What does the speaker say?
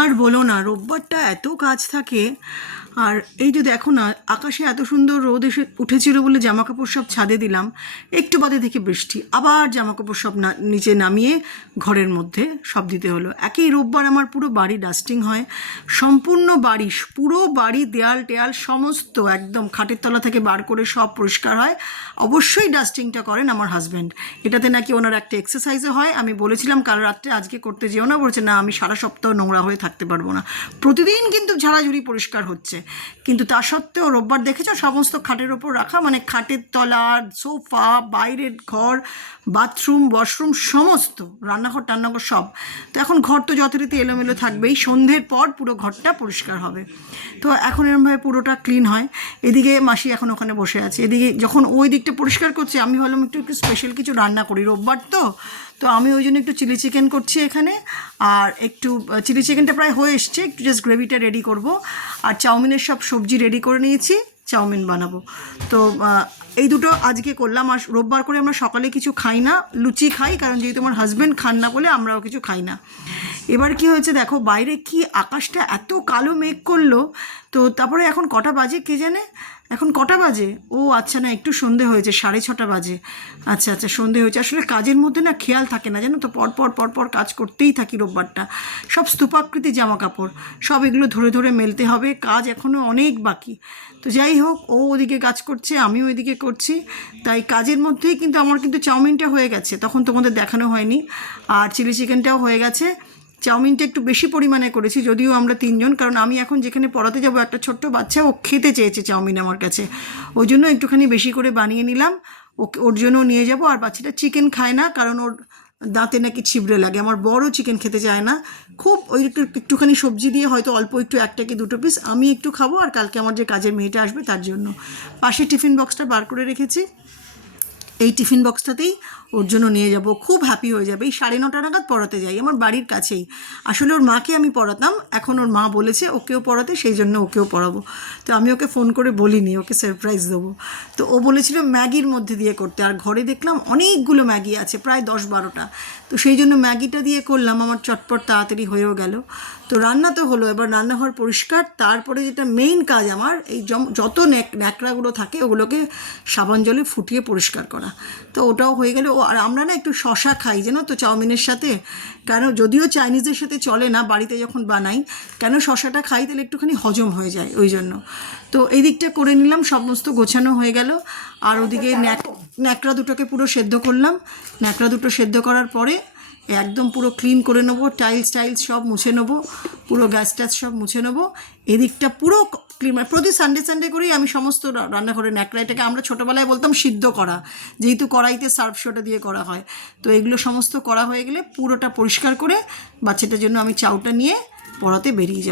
আর বলো না, রোববারটা এত কাজ থাকে। আর এই যে দেখো না, আকাশে এত সুন্দর রোদ এসে উঠেছিল বলে জামা কাপড় সব ছাদে দিলাম, একটু বাদে দেখে বৃষ্টি, আবার জামা কাপড় সব নিচে নামিয়ে ঘরের মধ্যে সব দিতে হলো। একই রোববার আমার পুরো বাড়ি ডাস্টিং হয়, সম্পূর্ণ বাড়ি, পুরো বাড়ি দেয়াল টেয়াল সমস্ত একদম খাটের তলা থেকে বার করে সব পরিষ্কার হয়। অবশ্যই ডাস্টিংটা করেন আমার হাজব্যান্ড, এটাতে নাকি ওনার একটা এক্সারসাইজও হয়। আমি বলেছিলাম কাল রাত্রে আজকে করতে যেও না, বলছে না আমি সারা সপ্তাহ নোংরা হয়ে থাকতে পারবো না। প্রতিদিন কিন্তু ঝাড়াঝুড়ি পরিষ্কার হচ্ছে, কিন্তু তা সত্ত্বেও রোববার দেখেছো সমস্ত খাটের ওপর রাখা, মানে খাটের তলা, সোফা, বাইরের ঘর, বাথরুম, ওয়াশরুম সমস্ত, রান্নাঘর টান্নাঘর সব। তো এখন ঘর তো যথারীতি এলোমেলো থাকবেই, সন্ধ্যের পর পুরো ঘরটা পরিষ্কার হবে। তো এখন এরমভাবে পুরোটা ক্লিন হয়। এদিকে মাসি এখন ওখানে বসে আছে, এদিকে যখন ওই দিকটা পরিষ্কার করছে আমি ভাবলাম একটু একটু স্পেশাল কিছু রান্না করি, রোববার তো। তো আমি ওই জন্য একটু চিলি চিকেন করছি এখানে, আর একটু চিলি চিকেনটা প্রায় হয়ে এসছে, একটু জাস্ট গ্রেভিটা রেডি করব। আর চাউমিনের সব সবজি রেডি করে নিয়েছি, চাউমিন বানাবো। তো এই দুটো আজকে করলাম। আর রোববার করে আমরা সকালে কিছু খাই না, লুচি খাই, কারণ যেহেতু আমার হাজব্যান্ড খান না বলে আমরাও কিছু খাই না। এবার কি হয়েছে দেখো, বাইরে কি আকাশটা এত কালো মেঘ করলো। তো তারপরে এখন কটা বাজে কে জানে, এখন কটা বাজে, ও আচ্ছা না একটু সন্ধে হয়েছে, 6:30 বাজে। আচ্ছা আচ্ছা সন্ধে হয়েছে। আসলে কাজের মধ্যে না খেয়াল থাকে না জানো তো, পরপর কাজ করতেই থাকি রোববারটা। সব স্তূপাকৃতি জামা কাপড় সব এগুলো ধরে ধরে মেলতে হবে, কাজ এখনও অনেক বাকি। তো যাই হোক, ও ওদিকে কাজ করছে, আমিও ওইদিকে করছি। তাই কাজের মধ্যেই কিন্তু আমার কিন্তু চাউমিনটা হয়ে গেছে, তখন তোমাদের দেখানো হয়নি। আর চিলি চিকেনটাও হয়ে গেছে। চাউমিনটা একটু বেশি পরিমাণে করেছি, যদিও আমরা 3 জন, কারণ আমি এখন যেখানে পড়াতে যাব একটা ছোট্ট বাচ্চা ও খেতে চেয়েছে চাউমিন আমার কাছে, ওই জন্য একটুখানি বেশি করে বানিয়ে নিলাম। ওর জন্য নিয়ে যাব। আর বাচ্চাটা চিকেন খায় না, কারণ ওর দাঁতে নাকি ছিবড়ে লাগে। আমার বড় চিকেন খেতে চায় না, খুব ওই একটুখানি সবজি দিয়ে হয়তো অল্প একটু 1 কি 2 পিস আমি একটু খাবো, আর কালকে আমার যে কাজের মেয়েটা আসবে তার জন্য। পাশে টিফিন বক্সটা বার করে রেখেছি, এই টিফিন বক্সটাতেই ওর জন্য নিয়ে যাব। খুব হ্যাপি হয়ে যাবে। এই 9:30 নাগাদ পড়াতে যাই, আমার বাড়ির কাছেই। আসলে ওর মাকে আমি পড়াতাম, এখন ওর মা বলেছে ওকেও পড়াতে, সেই জন্য ওকেও পড়াবো। তো আমি ওকে ফোন করে বলিনি, ওকে সারপ্রাইজ দেবো। তো ও বলেছিল ম্যাগির মধ্যে দিয়ে করতে, আর ঘরে দেখলাম অনেকগুলো ম্যাগি আছে, প্রায় 10-12টা। তো সেই জন্য ম্যাগিটা দিয়ে করলাম, আমার চটপট তাড়াতাড়ি হয়েও গেল। তো রান্না তো হলো, এবার রান্নাঘর পরিষ্কার। তারপরে যেটা মেইন কাজ আমার, এই যত ন্যাকড়াগুলো থাকে ওগুলোকে সাবান জলে ফুটিয়ে পরিষ্কার করা। তো ওটাও হয়ে গেল। আর আমরা না একটু শশা খাই জানো তো চাউমিনের সাথে, কেন যদিও চাইনিজের সাথে চলে না, বাড়িতে যখন বানাই কেন শশাটা খাই, তাহলে একটুখানি হজম হয়ে যায় ওই জন্য। তো এই দিকটা করে নিলাম, সমস্ত গোছানো হয়ে গেল। আর ওদিকে ন্যাকড়া দুটোকে পুরো সেদ্ধ করলাম। ন্যাকড়া দুটো সেদ্ধ করার পরে একদম পুরো ক্লিন করে নেবো, টাইলস সব মুছে নেবো, পুরো গ্যাস ট্যাস সব মুছে নেবো। এদিকটা পুরো ক্লিন। প্রতি সানডে করেই আমি সমস্ত রান্নাঘরে ন্যাকড়া, এটাকে আমরা ছোটোবেলায় বলতাম সিদ্ধ করা, যেহেতু কড়াইতে সার্ফ সোডা দিয়ে করা হয়। তো এগুলো সমস্ত করা হয়ে গেলে পুরোটা পরিষ্কার করে বাচ্চাটার জন্য আমি চাউটা নিয়ে পড়াতে বেরিয়ে যাব।